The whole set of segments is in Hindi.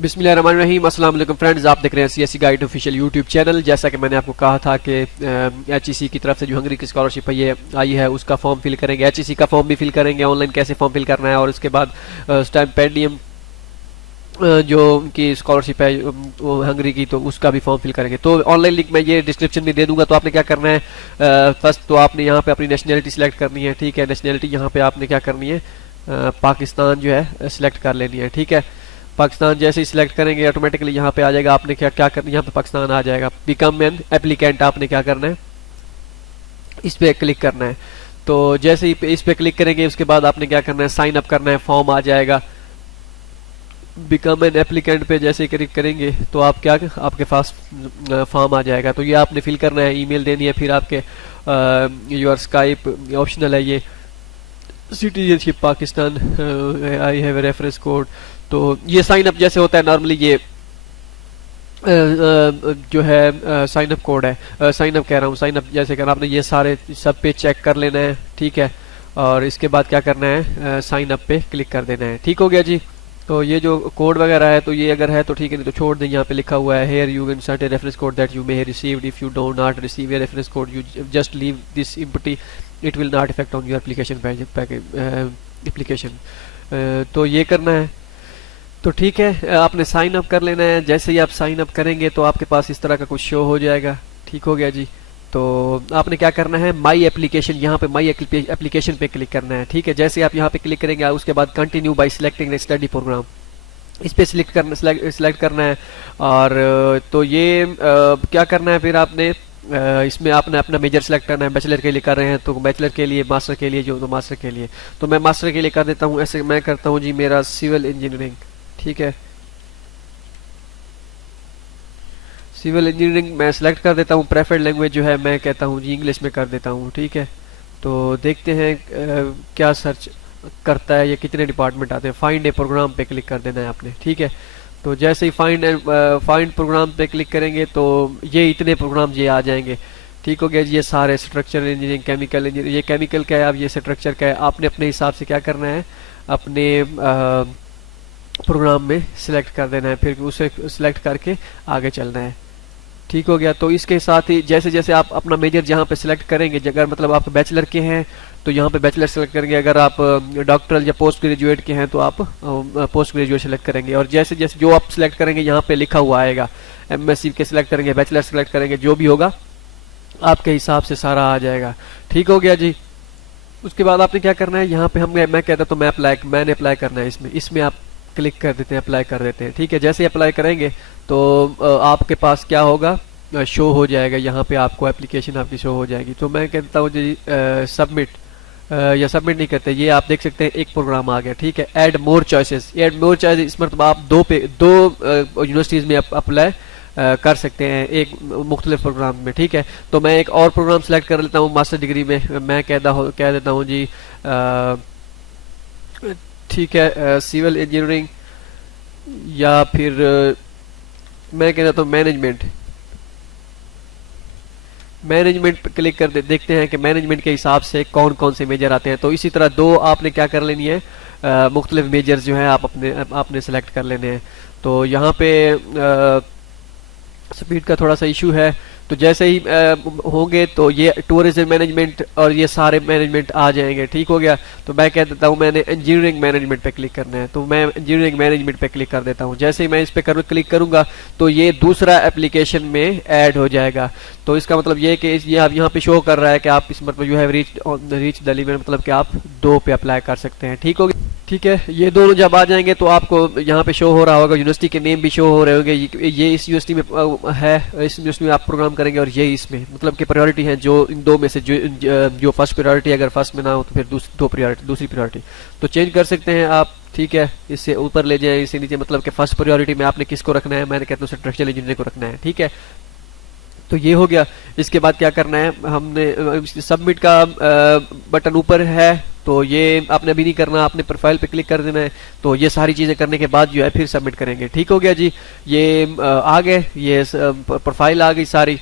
बिस्मिल्लाहिर्रहमानिर्रहीम। अस्सलाम वालेकुम फ्रेंड्स, आप देख रहे हैं CSC guide official YouTube channel. जैसा कि मैंने आपको कहा था कि एचईसी की तरफ से जो हंगरी की स्कॉलरशिप है ये आई है, उसका फॉर्म फिल करेंगे, एचईसी का फॉर्म भी फिल करेंगे, ऑनलाइन कैसे फॉर्म फिल करना है, और उसके बाद स्टाइपेंडियम जो उनकी स्कॉलरशिप है वो हंगरी की, तो उसका भी फॉर्म फिल करेंगे। तो ऑनलाइन लिंक मैं ये डिस्क्रिप्शन में दे दूंगा। तो आपने क्या करना है, फर्स्ट तो आपने यहाँ पे अपनी नेशनैलिटी सिलेक्ट करनी है। ठीक है, नेशनैलिटी यहाँ पे आपने क्या करनी है, पाकिस्तान जो है सिलेक्ट कर लेनी है। ठीक है, पाकिस्तान जैसे ही सिलेक्ट करेंगे ऑटोमेटिकली यहाँ पे आ जाएगा। आपने क्या क्या करना है, यहाँ पे पाकिस्तान आ जाएगा। बिकम एन एप्लीकेंट आपने क्या करना है, इस पे क्लिक करना है। तो जैसे ही इस पे क्लिक करेंगे उसके बाद आपने क्या करना है, साइन अप करना है, फॉर्म आ जाएगा। बिकम एन एप्लीकेंट पे जैसे ही क्लिक करेंगे तो आप क्या, आपके पास फॉर्म आ जाएगा। तो ये आपने फिल करना है, ईमेल देनी है, फिर आपके योर स्काइप ऑप्शनल है ये, citizenship Pakistan, I have reference code. तो ये साइन अप जैसे होता है नॉर्मली, ये जो है साइन अप कोड है, साइन अप कह रहा हूँ, साइन अप जैसे करना आपने ये सारे सब पे चेक कर लेना है। ठीक है, और इसके बाद क्या करना है, साइन अप पे क्लिक कर देना है। ठीक हो गया जी। तो ये जो कोड वगैरह है तो ये अगर है तो ठीक है, नहीं तो छोड़ दें। यहाँ पे लिखा हुआ है here you insert a reference code that you may have received, if you do not receive a reference code you just leave this empty, it will not effect on your application application. तो ये करना है। तो ठीक है, आपने साइन अप कर लेना है। जैसे ही आप साइन अप करेंगे तो आपके पास इस तरह का कुछ शो हो जाएगा। ठीक हो गया जी। तो आपने क्या करना है, माई एप्लीकेशन, यहाँ पे माई एप्लीकेशन पे क्लिक करना है। ठीक है, जैसे आप यहाँ पे क्लिक करेंगे उसके बाद continue by selecting study program, इस पे सिलेक्ट करना है। और तो ये क्या करना है फिर आपने, इसमें आपने अपना मेजर सेलेक्ट करना है। बैचलर के लिए कर रहे हैं तो बैचलर के लिए, मास्टर के लिए जो तो मास्टर के लिए, तो मैं मास्टर के लिए कर देता हूँ। ऐसे मैं करता हूँ जी मेरा सिविल इंजीनियरिंग। ठीक है, सिविल इंजीनियरिंग मैं सेलेक्ट कर देता हूँ। प्रेफर्ड लैंग्वेज जो है मैं कहता हूँ जी इंग्लिश में कर देता हूँ। ठीक है, तो देखते हैं क्या सर्च करता है, ये कितने डिपार्टमेंट आते हैं। फाइंड ए प्रोग्राम पे क्लिक कर देना है आपने। ठीक है, तो जैसे ही फाइंड प्रोग्राम पे क्लिक करेंगे तो ये इतने प्रोग्राम ये आ जाएंगे। ठीक हो गया जी। ये सारे स्ट्रक्चर इंजीनियरिंग, केमिकल इंजीनियरिंग, ये केमिकल का है, अब ये स्ट्रक्चर का है। आपने अपने हिसाब से क्या करना है, अपने प्रोग्राम में सिलेक्ट कर देना है, फिर उसे सिलेक्ट करके आगे चलना है। ठीक हो गया। तो इसके साथ ही जैसे जैसे आप अपना मेजर जहाँ पे सिलेक्ट करेंगे, अगर मतलब आप बैचलर के हैं तो यहाँ पे बैचलर सेलेक्ट करेंगे, अगर आप डॉक्टरल या पोस्ट ग्रेजुएट के हैं तो आप पोस्ट ग्रेजुएट सेलेक्ट करेंगे। और जैसे जैसे जो आप सिलेक्ट करेंगे यहाँ पे लिखा हुआ आएगा। एमएससी के सिलेक्ट करेंगे, बैचलर सेलेक्ट करेंगे, जो भी होगा आपके हिसाब से सारा आ जाएगा। ठीक हो गया जी। उसके बाद आपने क्या करना है, यहाँ पे मैं कहता तो मैंने अप्लाई करना है, इसमें आप क्लिक कर देते हैं, अप्लाई कर देते हैं। ठीक है, जैसे अप्लाई करेंगे तो आपके पास क्या होगा, शो हो जाएगा। यहाँ पे आपको एप्लीकेशन आपकी शो हो जाएगी। तो मैं कहता हूँ जी सबमिट, या सबमिट नहीं करते, ये आप देख सकते हैं एक प्रोग्राम आ गया। ठीक है, add more choices, add more choices इस मतलब आप दो यूनिवर्सिटीज़ में अप्लाई कर सकते हैं एक मुख्तलिफ प्रोग्राम में। ठीक है, तो मैं एक और प्रोग्राम सेलेक्ट कर लेता हूँ मास्टर डिग्री में। मैं कह देता हूँ जी ठीक है, सिविल इंजीनियरिंग, या फिर मैं कह देता हूँ मैनेजमेंट पे क्लिक कर देखते हैं कि मैनेजमेंट के हिसाब से कौन कौन से मेजर आते हैं। तो इसी तरह दो आपने क्या कर लेनी है, मुख्तलिफ मेजर्स जो है आपने सेलेक्ट कर लेने हैं। तो यहाँ पे स्पीड का थोड़ा सा इशू है। तो जैसे ही होंगे तो ये टूरिज्म मैनेजमेंट और ये सारे मैनेजमेंट आ जाएंगे। ठीक हो गया। तो मैं कह देता हूँ मैंने इंजीनियरिंग मैनेजमेंट पे क्लिक करना है, तो मैं इंजीनियरिंग मैनेजमेंट पे क्लिक कर देता हूँ। जैसे ही मैं इस पे क्लिक करूंगा तो ये दूसरा एप्लीकेशन में ऐड हो जाएगा। तो इसका मतलब ये कि ये आप यहाँ पे शो कर रहा है कि आप इस मतलब you have reach the limit, मतलब कि आप 2 पे अप्लाई कर सकते हैं। ठीक हो गया। ठीक है, ये दोनों जब आ जाएंगे तो आपको यहाँ पे शो हो रहा होगा, यूनिवर्सिटी के नेम भी शो हो रहे होंगे। ये इस यूनिवर्सिटी में है, इस यूनिवर्सिटी में आप प्रोग्राम करेंगे, और ये इसमें मतलब कि प्रायोरिटी है जो इन दो में से जो फर्स्ट प्रायोरिटी, अगर फर्स्ट में ना हो तो फिर दूसरी प्रायोरिटी तो चेंज कर सकते हैं आप। ठीक है, इससे ऊपर ले जाए, इससे नीचे, मतलब कि फर्स्ट प्रायोरिटी में आपने किसको रखना है, मैंने कहता हूँ स्ट्रक्चरल इंजीनियरिंग को रखना है। ठीक है, तो ये हो गया। इसके बाद क्या करना है, हमने सबमिट का बटन ऊपर है, तो ये आपने अभी नहीं करना, आपने प्रोफाइल पे क्लिक कर देना है। तो ये सारी चीज़ें करने के बाद जो है फिर सबमिट करेंगे। ठीक हो गया जी। ये आ गए, ये प्रोफाइल आ गई सारी।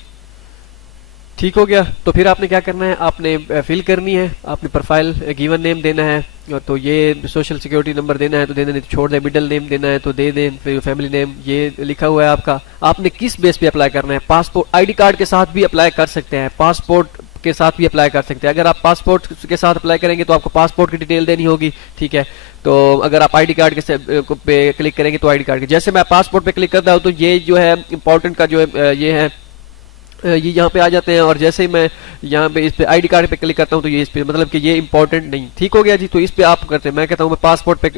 ठीक हो गया। तो फिर आपने क्या करना है, आपने फिल करनी है अपनी प्रोफाइल, गिवन नेम देना है, तो ये सोशल सिक्योरिटी नंबर देना है तो दे दें, छोड़ दें, मिडिल नेम देना है तो दे दें, फिर फैमिली नेम ये लिखा हुआ है आपका। आपने किस बेस पे अप्लाई करना है, पासपोर्ट आईडी कार्ड के साथ भी अप्लाई कर सकते हैं, पासपोर्ट के साथ भी अप्लाई कर सकते हैं। अगर आप पासपोर्ट के साथ अप्लाई करेंगे तो आपको पासपोर्ट की डिटेल देनी होगी, ठीक है। तो अगर आप आईडी कार्ड के पे क्लिक करेंगे तो आईडी कार्ड के, जैसे मैं पासपोर्ट पे क्लिक करता हूँ तो ये जो है इंपॉर्टेंट का जो है ये है, ये यहाँ पे आ जाते हैं, और जैसे ही मैं यहाँ पे इस पे आईडी कार्ड पे क्लिक करता हूँ तो ये इस पे मतलब कि ये इंपॉर्टेंट नहीं। ठीक हो गया जी। तो इस पे आप करते हैं, मैं कहता हूँ मैं पासपोर्ट पे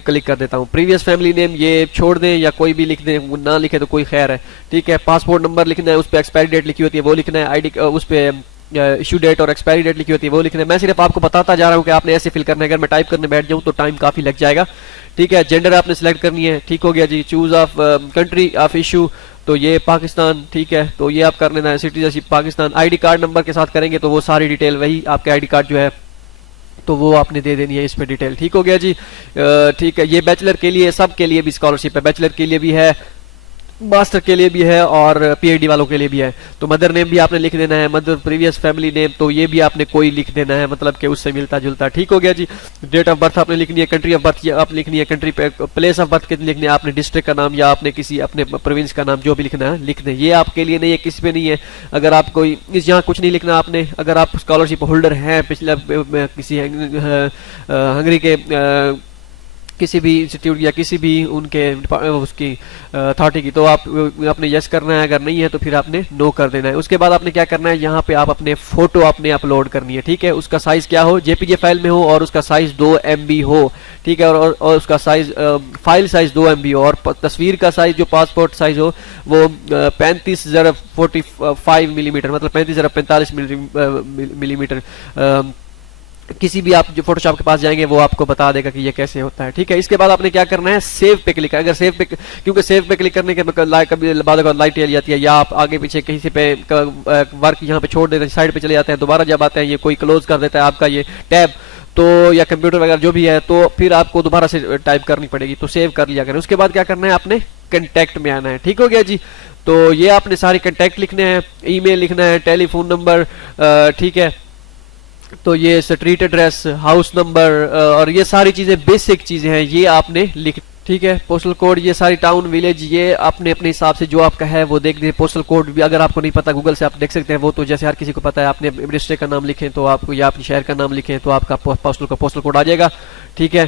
क्लिक कर देता हूँ। प्रीवियस फैमिली नेम ये छोड़ दें या कोई भी लिख दें, ना लिखे तो कोई खैर है, ठीक है। पासपोर्ट नंबर लिखना है, उस पर एक्सपायरी डेट लिखी होती है वो लिखना है, आईडी उस पर इशू डेट और एक्सपायरी डेट लिखी होती है वो लिखना है। मैं सिर्फ आपको बताता जा रहा हूँ कि आपने ऐसे फिल करना है, अगर मैं टाइप करने बैठ जाऊँ तो टाइम काफी लग जाएगा, ठीक है। जेंडर आपने सिलेक्ट करनी है, ठीक हो गया जी। Choose of country of issue, तो ये पाकिस्तान, ठीक है, तो ये आप कर लेना है, citizenship Pakistan. ID card number के साथ करेंगे तो वो सारी डिटेल वही आपके आईडी कार्ड जो है तो वो आपने दे देनी है इस पे डिटेल, ठीक हो गया जी। ठीक है, ये बैचलर के लिए, सब के लिए भी स्कॉलरशिप है, बैचलर के लिए भी है, मास्टर के लिए भी है और पीएचडी वालों के लिए भी है। तो मदर नेम भी आपने लिख देना है, मदर प्रीवियस फैमिली नेम तो ये भी आपने कोई लिख देना है, मतलब कि उससे मिलता जुलता, ठीक हो गया जी। डेट ऑफ बर्थ आपने लिखनी है, कंट्री ऑफ बर्थ आप लिखनी है, कंट्री प्लेस ऑफ बर्थ कितनी लिखनी है आपने, डिस्ट्रिक्ट का नाम या आपने किसी अपने प्रोविंस का नाम जो भी लिखना है लिख दें। ये आपके लिए नहीं है, किसी पे नहीं है। अगर आप कोई यहाँ कुछ नहीं लिखना आपने, अगर आप स्कॉलरशिप होल्डर हैं पिछले किसी हंगरी के किसी भी इंस्टीट्यूट या किसी भी उनके उसकी अथॉरिटी की, तो आप आपने यस करना है, अगर नहीं है तो फिर आपने नो कर देना है। उसके बाद आपने क्या करना है, यहाँ पे आप अपने फोटो अपने अपलोड करनी है, ठीक है। उसका साइज क्या हो, जेपीजे फाइल में हो और उसका साइज 2 MB हो, ठीक है, और उसका साइज फाइल साइज 2 MB हो, और तस्वीर का साइज जो पासपोर्ट साइज हो वो 35x45 मिलीमीटर, मतलब 35x45 मिलीमीटर। किसी भी आप जो फोटोशॉप के पास जाएंगे वो आपको बता देगा कि ये कैसे होता है, ठीक है। इसके बाद आपने क्या करना है, सेव पे क्लिक, अगर सेव पे, क्योंकि सेव पे क्लिक करने के कभी बाद लाइट चली जाती है या आप आगे पीछे कहीं से पे वर्क यहाँ पे छोड़ देते हैं, साइड पे चले जाते हैं, दोबारा जब आते हैं ये कोई क्लोज कर देता है आपका ये टैब, तो या कंप्यूटर वगैरह जो भी है, तो फिर आपको दोबारा से टाइप करनी पड़ेगी, तो सेव कर लिया करें। उसके बाद क्या करना है, आपने कंटेक्ट में आना है, ठीक हो गया जी। तो ये आपने सारे कंटेक्ट लिखने हैं, ईमेल लिखना है, टेलीफोन नंबर, ठीक है, तो ये स्ट्रीट एड्रेस, हाउस नंबर और ये सारी चीजें बेसिक चीजें हैं, ये आपने लिख, ठीक है। पोस्टल कोड, ये सारी टाउन विलेज ये आपने अपने हिसाब से जो आपका है वो देख दे। पोस्टल कोड भी अगर आपको नहीं पता गूगल से आप देख सकते हैं, वो तो जैसे हर किसी को पता है, आपने डिस्ट्रिक्ट का नाम लिखें तो आपको, या अपने शहर का नाम लिखें तो आपका पोस्टल कोड आ जाएगा, ठीक है।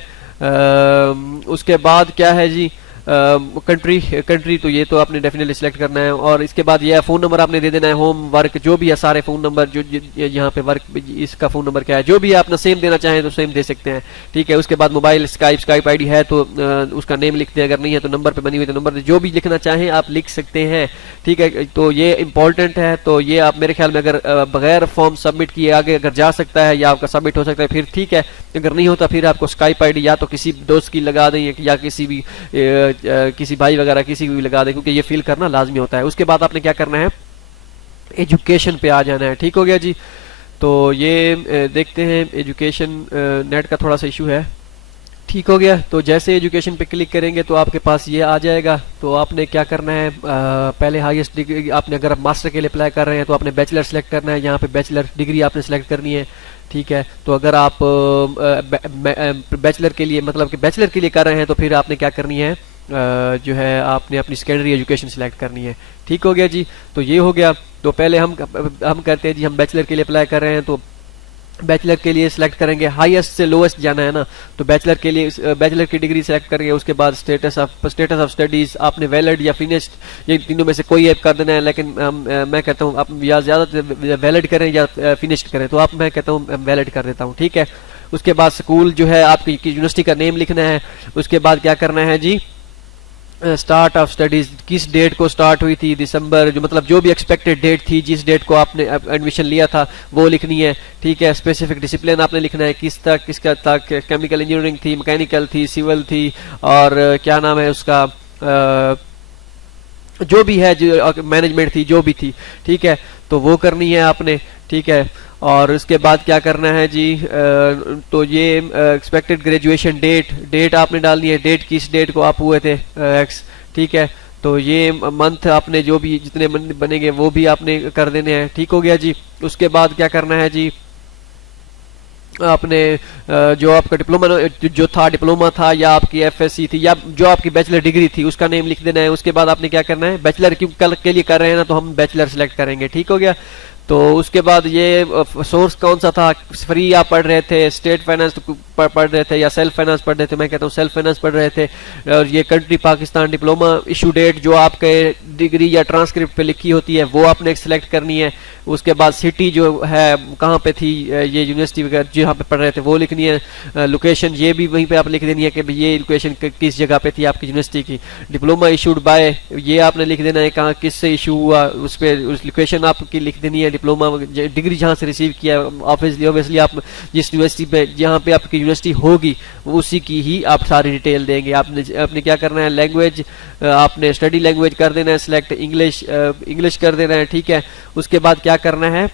उसके बाद क्या है जी, कंट्री तो ये तो आपने डेफिनेटली सिलेक्ट करना है, और इसके बाद ये फोन नंबर आपने दे देना है, होम वर्क जो भी है सारे फोन नंबर जो यहाँ पे वर्क इसका फोन नंबर क्या है, जो भी आप सेम देना चाहें तो सेम दे सकते हैं, ठीक है। उसके बाद मोबाइल स्काइप आईडी है तो उसका नेम लिखते हैं, अगर नहीं है तो नंबर पे बनी हुई तो नंबर, जो भी लिखना चाहें आप लिख सकते हैं, ठीक है। तो ये इंपॉर्टेंट है, तो ये आप मेरे ख्याल में अगर बगैर फॉर्म सबमिट किए आगे अगर जा सकता है या आपका सबमिट हो सकता है फिर ठीक है, अगर नहीं होता फिर आपको स्काइप आईडी या तो किसी दोस्त की लगा दें या किसी भाई वगैरह किसी भी लगा दे, क्योंकि ये फिल करना लाजमी होता है। उसके बाद आपने क्या करना है, एजुकेशन पे आ जाना है, ठीक हो गया जी। तो ये देखते हैं, एजुकेशन नेट का थोड़ा सा इशू है, ठीक हो गया। तो जैसे एजुकेशन पे क्लिक करेंगे तो आपके पास ये आ जाएगा। तो आपने क्या करना है, पहले हाईएस्ट डिग्री आपने, अगर आप मास्टर के लिए अप्लाई कर रहे हैं तो आपने बैचलर सेलेक्ट करना है, यहाँ पे बैचलर डिग्री आपने सेलेक्ट करनी है, ठीक है। तो अगर आप बैचलर के लिए, मतलब कि बैचलर के लिए कर रहे हैं तो फिर आपने क्या करनी है, जो है आपने अपनी सेकेंडरी एजुकेशन सिलेक्ट करनी है, ठीक हो गया जी। तो ये हो गया। तो पहले हम करते हैं जी, हम बैचलर के लिए अप्लाई कर रहे हैं तो बैचलर के लिए सिलेक्ट करेंगे, हाईएस्ट से लोएस्ट जाना है ना, तो बैचलर के लिए बैचलर की डिग्री सेलेक्ट करेंगे। उसके बाद स्टेटस ऑफ स्टडीज आपने वैलिड या फिनिश्ड, ये तीनों में से कोई एक कर देना है, लेकिन मैं कहता हूँ आप या ज्यादा वैलिड करें या फिनिश्ड करें, तो आप मैं कहता हूँ वैलिड कर देता हूँ, ठीक है। उसके बाद स्कूल जो है आपकी यूनिवर्सिटी का नेम लिखना है। उसके बाद क्या करना है जी, स्टार्ट ऑफ स्टडीज, किस डेट को स्टार्ट हुई थी, दिसंबर, जो मतलब जो भी एक्सपेक्टेड डेट थी, जिस डेट को आपने एडमिशन लिया था वो लिखनी है, ठीक है। स्पेसिफिक डिसिप्लिन आपने लिखना है, किसका तक, केमिकल इंजीनियरिंग थी, मैकेनिकल थी, सिविल थी, और क्या नाम है उसका, जो भी है, जो मैनेजमेंट थी, जो भी थी, ठीक है। तो वो करनी है आपने, ठीक है। और उसके बाद क्या करना है जी, तो ये एक्सपेक्टेड ग्रेजुएशन डेट आपने डालनी है, डेट किस डेट को आप हुए थे एक्स, ठीक है। तो ये मंथ आपने जो भी जितने बनेंगे वो भी आपने कर देने हैं। ठीक हो गया जी। उसके बाद क्या करना है जी, आपने जो आपका डिप्लोमा जो था, डिप्लोमा था या आपकी एफएससी थी या जो आपकी बैचलर डिग्री थी, उसका नेम लिख देना है। उसके बाद आपने क्या करना है, बैचलर क्यों कल के लिए कर रहे हैं ना, तो हम बैचलर सेलेक्ट करेंगे। ठीक हो गया। तो उसके बाद ये सोर्स कौन सा था, फ्री आप पढ़ रहे थे, स्टेट फाइनेंस पढ़ रहे थे या सेल्फ फाइनेंस पढ़ रहे थे, मैं कहता हूँ सेल्फ फाइनेंस पढ़ रहे थे। और ये country Pakistan, diploma issue date जो आपके डिग्री या ट्रांसक्रिप्ट पे लिखी होती है वो आपने सेलेक्ट करनी है। उसके बाद सिटी जो है कहाँ पे थी ये यूनिवर्सिटी वगैरह जहाँ पे पढ़ रहे थे वो लिखनी है। लोकेशन ये भी वहीं पे आप लिख देनी है कि ये लोकेशन किस जगह पे थी आपकी यूनिवर्सिटी की। डिप्लोमा इशूड बाय ये आपने लिख देना है कहाँ किस से इशू हुआ, उस पर उस लोकेशन आपकी लिख देनी है। डिप्लोमा डिग्री जहाँ से रिसीव किया, ऑब्वियसली आप जिस यूनिवर्सिटी पे जहाँ पे आपकी यूनिवर्सिटी होगी उसी की ही आप सारी डिटेल देंगे। आपने क्या करना है, लैंग्वेज आपने स्टडी लैंग्वेज कर देना है सिलेक्ट, इंग्लिश कर देना है। ठीक है। उसके बाद क्या करना है,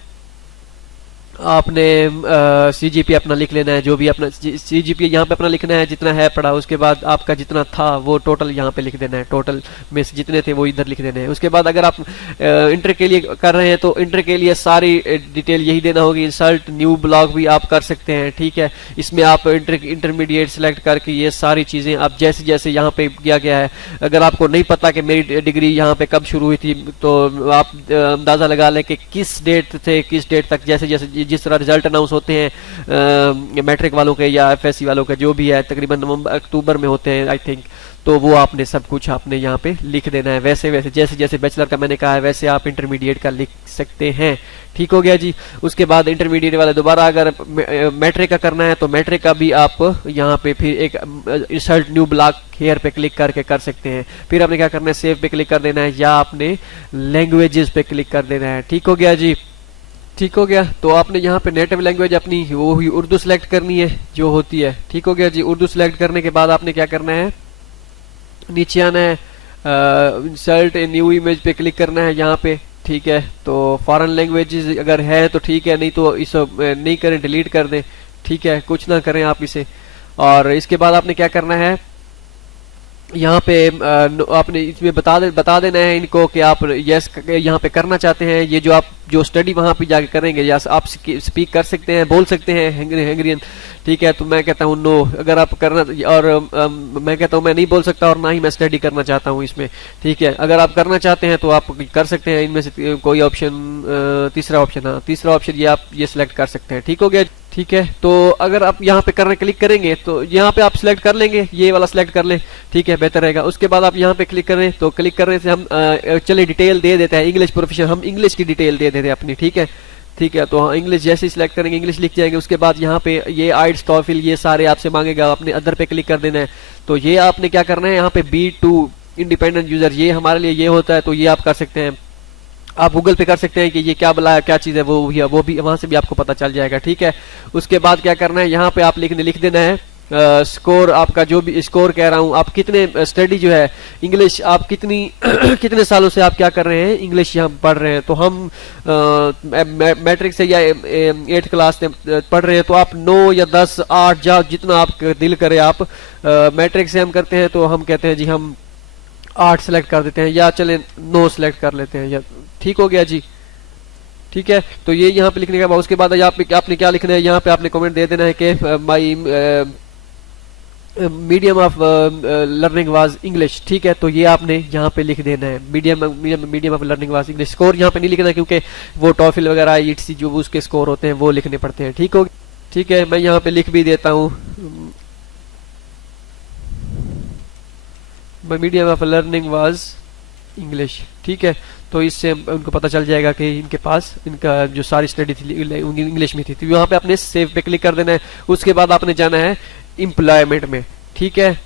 आपने सीजीपी अपना लिख लेना है, जो भी अपना सीजीपी यहाँ पे अपना लिखना है जितना है पढ़ा। उसके बाद आपका जितना था वो टोटल यहाँ पे लिख देना है, टोटल में से जितने थे वो इधर लिख देने हैं। उसके बाद अगर आप इंटर के लिए कर रहे हैं तो इंटर के लिए सारी डिटेल यही देना होगी। इंसर्ट न्यू ब्लॉग भी आप कर सकते हैं। ठीक है। इसमें आप इंटरमीडिएट सेलेक्ट करके ये सारी चीज़ें आप जैसे जैसे यहाँ पे किया गया है, अगर आपको नहीं पता कि मेरी डिग्री यहाँ पे कब शुरू हुई थी तो आप अंदाज़ा लगा लें कि किस डेट से किस डेट तक, जैसे जैसे जिस तरह रिजल्ट अनाउंस होते हैं मैट्रिक वालों के या एफएससी वालों के जो भी है, तकरीबन नवंबर अक्टूबर में होते हैं आई थिंक, तो वो आपने सब कुछ आपने यहाँ पे लिख देना है। वैसे वैसे जैसे जैसे बैचलर का मैंने कहा है वैसे आप इंटरमीडिएट का लिख सकते हैं। ठीक हो गया जी। उसके बाद इंटरमीडिएट वाले दोबारा अगर मैट्रिक का करना है तो मैट्रिक का भी आप यहाँ पे फिर एक इंसर्ट न्यू ब्लॉक हेयर पे क्लिक करके कर सकते हैं। फिर आपने क्या करना है, सेव पे क्लिक कर देना है या आपने लैंग्वेजेस पे क्लिक कर देना है। ठीक हो गया जी। ठीक हो गया। तो आपने यहाँ पे नेटिव लैंग्वेज अपनी वो ही उर्दू सेलेक्ट करनी है जो होती है। ठीक हो गया जी। उर्दू सेलेक्ट करने के बाद आपने क्या करना है, नीचे आना है, इंसर्ट ए न्यू इमेज पे क्लिक करना है यहाँ पे। ठीक है। तो फॉरेन लैंग्वेजेस अगर है तो ठीक है, नहीं तो इसे नहीं करें, डिलीट कर दें। ठीक है, कुछ ना करें आप इसे। और इसके बाद आपने क्या करना है, यहाँ पे आपने इसमें बता देना है इनको कि आप यस यहाँ पे करना चाहते हैं। ये जो आप जो स्टडी वहाँ पे जाके करेंगे या आप स्पीक कर सकते हैं, बोल सकते हैं हैंगरियन। ठीक है। तो मैं कहता हूँ नो, अगर आप करना, और मैं कहता हूँ मैं नहीं बोल सकता और ना ही मैं स्टडी करना चाहता हूँ इसमें। ठीक है। अगर आप करना चाहते हैं तो आप कर सकते हैं, इनमें से कोई ऑप्शन, तीसरा ऑप्शन, हाँ तीसरा ऑप्शन ये आप ये सिलेक्ट कर सकते हैं। ठीक हो गया। ठीक है। तो अगर आप यहाँ पे करने क्लिक करेंगे तो यहाँ पे आप सिलेक्ट कर लेंगे, ये वाला सिलेक्ट कर लें। ठीक है, बेहतर रहेगा। उसके बाद आप यहाँ पे क्लिक करें तो क्लिक करने से हम चलिए डिटेल दे देते हैं, इंग्लिश प्रोफेशन, हम इंग्लिश की डिटेल दे देते हैं अपनी। ठीक है। ठीक है। तो इंग्लिश जैसे ही सिलेक्ट करेंगे इंग्लिश लिख जाएंगे। उसके बाद यहाँ पे ये आइट्स टॉफिल ये सारे आपसे मांगेगा, आपने अदर पे क्लिक कर देना है। तो ये आपने क्या करना है, यहाँ पे B2 इंडिपेंडेंट यूजर ये हमारे लिए ये होता है, तो ये आप कर सकते हैं। आप गूगल पे कर सकते हैं कि ये क्या बुलाया क्या चीज़ है, वो भी वहाँ से भी आपको पता चल जाएगा। ठीक है। उसके बाद क्या करना है, यहाँ पे आप लिख देना है स्कोर, आपका जो भी स्कोर कह रहा हूँ, आप कितने स्टडी जो है इंग्लिश आप कितनी कितने सालों से आप क्या कर रहे हैं, इंग्लिश यहाँ पढ़ रहे हैं। तो हम मैट्रिक से या 8th क्लास से पढ़ रहे हैं तो आप 9 या 10 8 जा जितना आप दिल करे आप। मैट्रिक से हम करते हैं तो हम कहते हैं जी हम 8 सेलेक्ट कर देते हैं या चले 9 सेलेक्ट कर लेते हैं या। ठीक हो गया जी। ठीक है। तो ये यहाँ पे लिखने के बाद उसके बाद आपने क्या लिखना है, यहाँ पे आपने कमेंट दे देना है कि my medium of learning was English. ठीक है। तो ये आपने यहाँ पे लिख देना है medium of learning was English. Score यहाँ पे नहीं लिखना क्योंकि वो टॉफिल वगैरह ईटीसी जो उसके स्कोर होते हैं वो लिखने पड़ते हैं। ठीक हो। ठीक है, मैं यहाँ पे लिख भी देता हूँ medium of learning was English. ठीक है। तो इससे उनको पता चल जाएगा कि इनके पास इनका जो सारी स्टडी थी इंग्लिश में थी। तो यहाँ पे आपने सेव पे क्लिक कर देना है। उसके बाद आपने जाना है एम्प्लॉयमेंट में। ठीक है।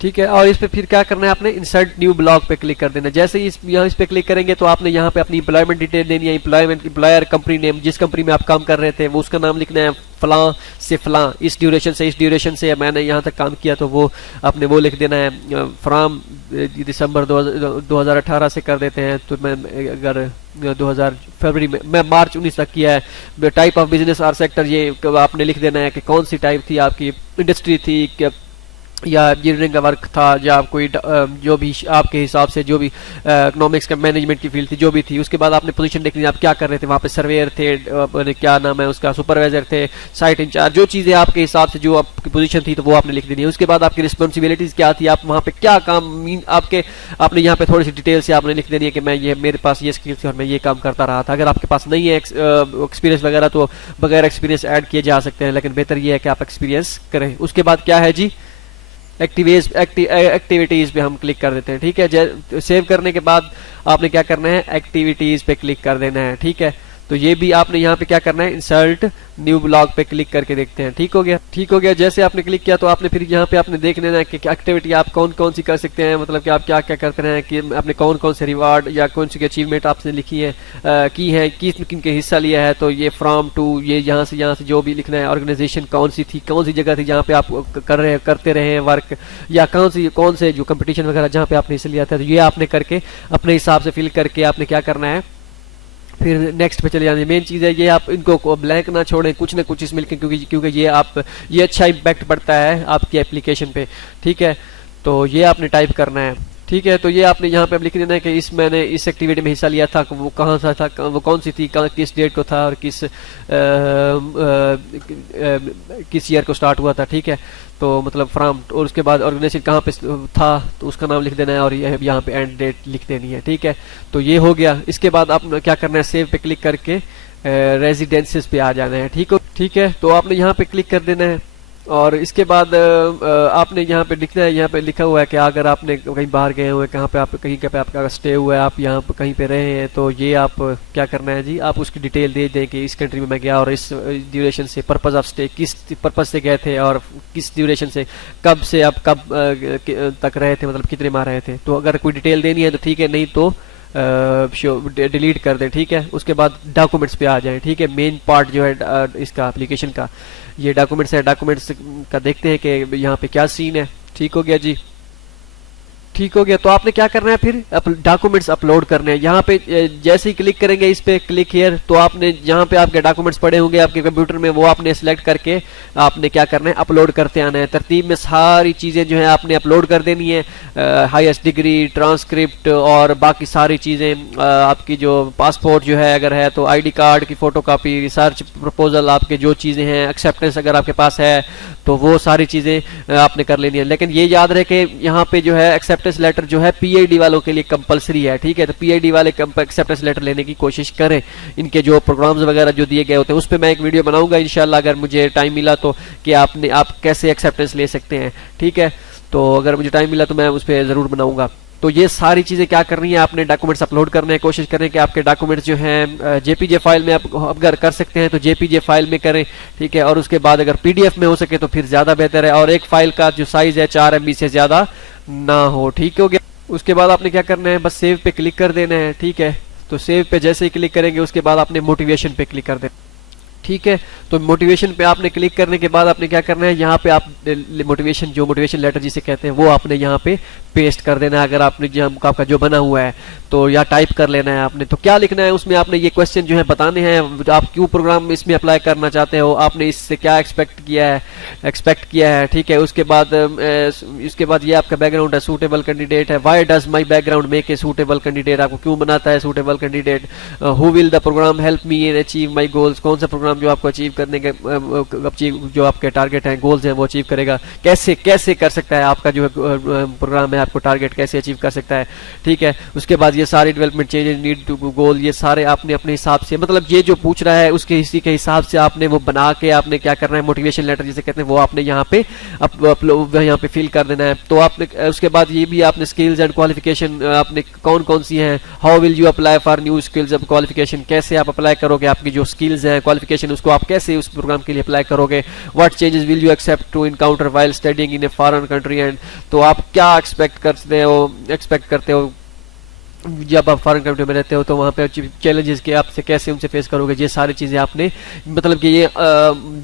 ठीक है। और इस पे फिर क्या करना है, आपने इंसर्ट न्यू ब्लॉक पे क्लिक कर देना है। जैसे ही इस पे क्लिक करेंगे तो आपने यहाँ पे अपनी एम्प्लॉयमेंट डिटेल देनी है, एम्प्लॉयर कंपनी नेम, जिस कंपनी में आप काम कर रहे थे वो उसका नाम लिखना है, फलां से फलां, इस ड्यूरेशन से मैंने यहाँ तक काम किया तो वो आपने वो लिख देना है। फ्रॉम दिसंबर 2018 से कर देते हैं तो मैं अगर 2000 फरवरी में मैं मार्च 19 तक किया है। टाइप ऑफ बिजनेस और सेक्टर ये आपने लिख देना है कि कौन सी टाइप थी आपकी इंडस्ट्री थी, या इंजीनियरिंग का वर्क था, या कोई जो भी आपके हिसाब से जो भी इकोनॉमिक्स का मैनेजमेंट की फील्ड थी जो भी थी, उसके बाद आपने पोजीशन देखनी है आप क्या कर रहे थे वहाँ पे। सर्वेयर थे, क्या नाम है उसका, सुपरवाइजर थे, साइट इंचार्ज, जो चीज़ें आपके हिसाब से जो आपकी पोजीशन थी तो वो आपने लिख देनी है। उसके बाद आपकी रिस्पॉन्सिबिलिटीज़ क्या थी, आप वहाँ पे क्या काम आपके, आपने यहाँ पे थोड़ी सी डिटेल से आपने लिख देनी है कि मैं ये, मेरे पास ये स्किल्स थी और मैं ये काम करता रहा था। अगर आपके पास नहीं है एक्सपीरियंस वगैरह तो बगैर एक्सपीरियंस ऐड किए जा सकते हैं, लेकिन बेहतर ये है कि आप एक्सपीरियंस करें। उसके बाद क्या है जी, एक्टिविटीज पे हम क्लिक कर देते हैं। ठीक है, सेव करने के बाद आपने क्या करना है, एक्टिविटीज पे क्लिक कर देना है। ठीक है, तो ये भी आपने यहाँ पे क्या करना है, इंसर्ट न्यू ब्लॉग पे क्लिक करके देखते हैं। ठीक हो गया, ठीक हो गया। जैसे आपने क्लिक किया तो आपने फिर यहाँ पे आपने देख लेना है कि एक्टिविटी आप कौन कौन सी कर सकते हैं, मतलब कि आप क्या क्या करते हैं, कि आपने कौन कौन से रिवार्ड या कौन सी अचीवमेंट आपने लिखी है, की है, किस किन के हिस्सा लिया है। तो ये फ्रॉम टू, ये यहाँ से जो भी लिखना है, ऑर्गेनाइजेशन कौन सी थी, कौन सी जगह थी जहाँ पे आप करते रहे हैं वर्क, या कौन से जो कंपटीशन वगैरह जहाँ पे आपने हिस्सा लिया था, तो ये आपने करके अपने हिसाब से फिल करके आपने क्या करना है, फिर नेक्स्ट पे चले जाने। मेन चीज़ है ये, आप इनको ब्लैंक ना छोड़ें, कुछ ना कुछ इसमें लिखें, क्योंकि ये अच्छा इम्पैक्ट पड़ता है आपकी एप्लीकेशन पे। ठीक है, तो ये आपने टाइप करना है। ठीक है, तो ये आपने यहाँ पे अब लिख देना है कि मैंने इस एक्टिविटी में हिस्सा लिया था, वो कहाँ सा था, वो कौन सी थी, किस डेट को था और किस ईयर को स्टार्ट हुआ था। ठीक है, तो मतलब फ्रॉम, और उसके बाद ऑर्गेनाइजेशन कहाँ पे था तो उसका नाम लिख देना है, और ये यहाँ पे एंड डेट लिख देनी है। ठीक है, तो ये हो गया। इसके बाद आप क्या करना है, सेव पे क्लिक करके रेजिडेंसेस पे आ जाना है। ठीक है, तो आपने यहाँ पे क्लिक कर देना है, और इसके बाद आपने यहाँ पे लिखना है, यहाँ पे लिखा हुआ है कि अगर आपने कहीं बाहर गए हुए, कहाँ पे आप कहीं पे आपका स्टे हुआ है, आप यहाँ पे कहीं पे रहे हैं, तो ये आप क्या करना है जी, आप उसकी डिटेल दे दें कि इस कंट्री में मैं गया और इस ड्यूरेशन से, पर्पज़ ऑफ स्टे, किस पर्पज़ से गए थे और किस ड्यूरेशन से, कब से आप कब तक रहे थे, मतलब कितने माह रहे थे। तो अगर कोई डिटेल देनी है तो ठीक है, नहीं तो डिलीट कर दें। ठीक है, उसके बाद डॉक्यूमेंट्स पे आ जाएं। ठीक है, मेन पार्ट जो है इसका एप्लीकेशन का ये डॉक्यूमेंट्स है। डॉक्यूमेंट्स का देखते हैं कि यहाँ पे क्या सीन है। ठीक हो गया जी, ठीक हो गया। तो आपने क्या करना है, फिर डॉक्यूमेंट्स अपलोड करने हैं। यहाँ पे जैसे ही क्लिक करेंगे इस पे, क्लिक हियर, तो आपने जहाँ पे आपके डॉक्यूमेंट्स पड़े होंगे आपके कंप्यूटर में, वो आपने सिलेक्ट करके आपने क्या करना है, अपलोड करते आना है। तरतीब में सारी चीज़ें जो है आपने अपलोड कर देनी है, हाईएस्ट डिग्री, ट्रांसक्रिप्ट और बाकी सारी चीज़ें, आपकी जो पासपोर्ट जो है अगर है तो आईडी कार्ड की फ़ोटोकॉपी, रिसर्च प्रपोजल, आपके जो चीज़ें हैं, एक्सेप्टेंस अगर आपके पास है तो वो सारी चीज़ें आपने कर लेनी है। लेकिन ये याद रहे कि यहाँ पे जो है एक्सेप्टेंस लेटर जो है पीआईडी वालों के लिए कंपलसरी है। ठीक है, तो पीआईडी वाले एक्सेप्टेंस लेटर लेने की कोशिश करें। इनके जो प्रोग्राम्स वगैरह जो दिए गए होते हैं उस पर मैं एक वीडियो बनाऊंगा इंशाल्लाह, अगर मुझे टाइम मिला तो, कि आप कैसे एक्सेप्टेंस ले सकते हैं। ठीक है, तो अगर मुझे टाइम मिला तो मैं उस पर ज़रूर बनाऊंगा। तो ये सारी चीज़ें क्या करनी है, आपने डॉक्यूमेंट्स अपलोड करने की कोशिश करें कि आपके डॉक्यूमेंट्स जो हैं जेपीजे फाइल में आप अगर कर सकते हैं तो जेपीजे फाइल में करें। ठीक है, और उसके बाद अगर पीडीएफ में हो सके तो फिर ज़्यादा बेहतर है, और एक फाइल का जो साइज़ है 4 MB से ज़्यादा ना हो। ठीक हो गया। उसके बाद आपने क्या करना है, बस सेव पे क्लिक कर देना है। ठीक है, तो सेव पे जैसे ही क्लिक करेंगे उसके बाद आपने मोटिवेशन पे क्लिक कर देना। ठीक है, तो मोटिवेशन पे आपने क्लिक करने के बाद आपने क्या करना है, यहाँ पे आप मोटिवेशन लेटर जिसे कहते हैं वो आपने यहाँ पे पेस्ट कर देना है। अगर आपने आपका जो बना हुआ है तो या टाइप कर लेना है आपने। तो क्या लिखना है उसमें, आपने ये क्वेश्चन जो है बताने हैं, आप क्यों प्रोग्राम इसमें अप्लाई करना चाहते हो, आपने इससे क्या एक्सपेक्ट किया है। ठीक है, उसके बाद ये आपका बैकग्राउंड है, सूटेबल कैंडिडेट है, why does my background make a suitable candidate, आपको क्यों बनाता है suitable candidate, who will the program help me in achieve my goals, कौन सा प्रोग्राम जो आपको अचीव करने के जो आपके टारगेट हैं, गोल्स हैं वो अचीव करेगा, कैसे कर सकता है, आपका जो प्रोग्राम है आपको टारगेट कैसे अचीव कर सकता है। ठीक है, उसके बाद ये सारे development changes need to go, ये सारे आपने अपने हिसाब से, मतलब ये जो पूछ रहा है उसके इसी के हिसाब से आपने वो बना के आपने क्या करना है, मोटिवेशन लेटर जिसे कहते हैं वो आपने यहाँ पे यहाँ पे फिल कर देना है। तो आपने उसके बाद ये भी आपने स्किल्स एंड क्वालिफिकेशन आपने कौन कौन सी हैं, how will you apply for new skills and qualification, कैसे आप अप्लाई करोगे, आपकी जो स्किल्स हैं क्वालिफिकेशन उसको आप कैसे उस प्रोग्राम के लिए अप्लाई करोगे, what changes will you expect to encounter while studying in a foreign country, and तो आप क्या एक्सपेक्ट करते हो जब आप फॉरेन कंट्री में रहते हो तो वहाँ पे चैलेंजेस के आपसे कैसे उनसे फेस करोगे, ये सारी चीज़ें आपने मतलब कि ये